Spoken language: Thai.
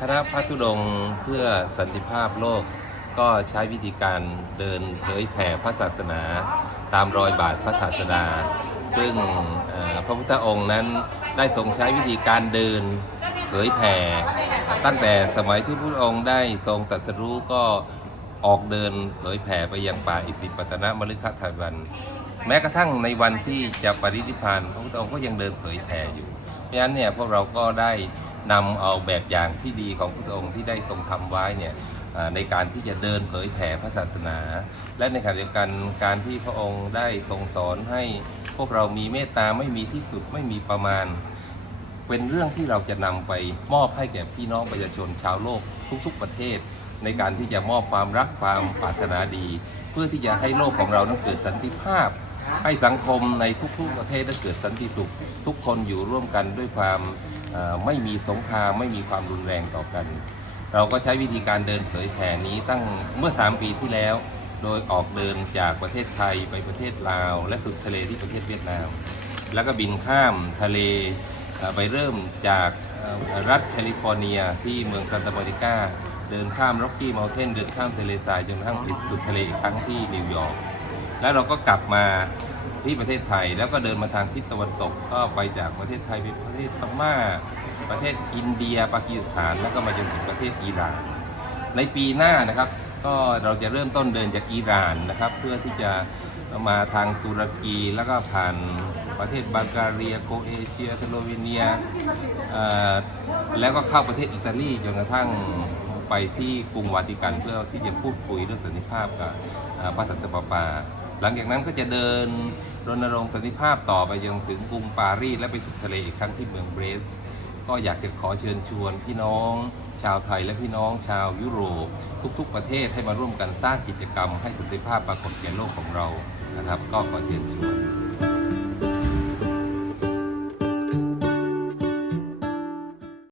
คณะพระธุดงค์เพื่อสันติภาพโลกก็ใช้วิธีการเดินเผยแผ่พระศาสนา ตามรอยบาทพระศาสดา ซึ่งพระพุทธองค์นั้นได้ทรงใช้วิธีการเดินเผยแผ่ตั้งแต่สมัยที่พระพุทธองค์ได้ทรงตรัสรู้ก็ออกเดินเผยแผ่ไปยังป่าอิสิปตนมฤคทายวัน แม้กระทั่งในวันที่จะปรินิพพานพระพุทธองค์ก็ยังเดินเผยแผ่อยู่เพราะฉะนั้นเนี่ยพวกเราก็ได้ นำเอาแบบอย่างที่ดีของพระองค์ที่ได้ทรงทำไว้เนี่ยในการที่จะเดินเผยแผ่พระศาสนา และในขณะเดียวกันการที่พระองค์ได้ทรงสอนให้พวกเรามีเมตตาไม่มีที่สุดไม่มีประมาณ เป็นเรื่องที่เราจะนำไปมอบให้แก่พี่น้องประชาชนชาวโลกทุกๆประเทศ ในการที่จะมอบความรักความปรารถนาดี เพื่อที่จะให้โลกของเรานั้นเกิดสันติภาพ ให้สังคมในทุกๆประเทศนั้นเกิดสันติสุข ทุกคนอยู่ร่วมกันด้วยความ ไม่มีสงครามไม่มีความรุนแรงต่อกัน เราก็ใช้วิธีการเดินเผยแผ่นี้ตั้งเมื่อ 3 ปีที่แล้ว โดยออกเดินจากประเทศไทยไปประเทศลาว และสุดทะเลที่ประเทศเวียดนาม แล้วก็บินข้ามทะเลไปเริ่มจากรัฐแคลิฟอร์เนียที่เมืองซานตาบาริกาเดินข้ามร็อกกี้มลเทนเดินข้ามทะเลทรายจนกระทั่งไปสุดทะเลอีกครั้งที่นิวยอร์กแล้วเราก็กลับมา ที่ประเทศไทยแล้วก็เดินมาทางทิศตะวันตก ก็ไปจากประเทศไทยไปประเทศพม่า ประเทศอินเดียปากีสถานแล้วก็มาจนถึงประเทศอิหร่าน ในปีหน้านะครับก็เราจะเริ่มต้นเดินจากอิหร่านนะครับ เพื่อที่จะมาทางตุรกีแล้วก็ผ่านประเทศบัลกเรียโคเอเชียสโลวีเนียแล้วก็เข้าประเทศอิตาลีจนกระทั่งไปที่กรุงวาติกันเพื่อที่จะพูดคุยเรื่องสันติภาพกับพระสันตะปาปา หลังจากนั้นก็จะเดินรณรงค์สันติภาพต่อไปจนถึงกรุงปารีสและไปสุดทะเลอีกครั้งที่เมืองเบรส ก็อยากจะขอเชิญชวนพี่น้อง ชาวไทยและพี่น้องชาวยุโรป ทุกๆประเทศให้มาร่วมกันสร้างกิจกรรมให้สันติภาพปรากฏแก่โลกของเรานะครับ ก็ขอเชิญชวน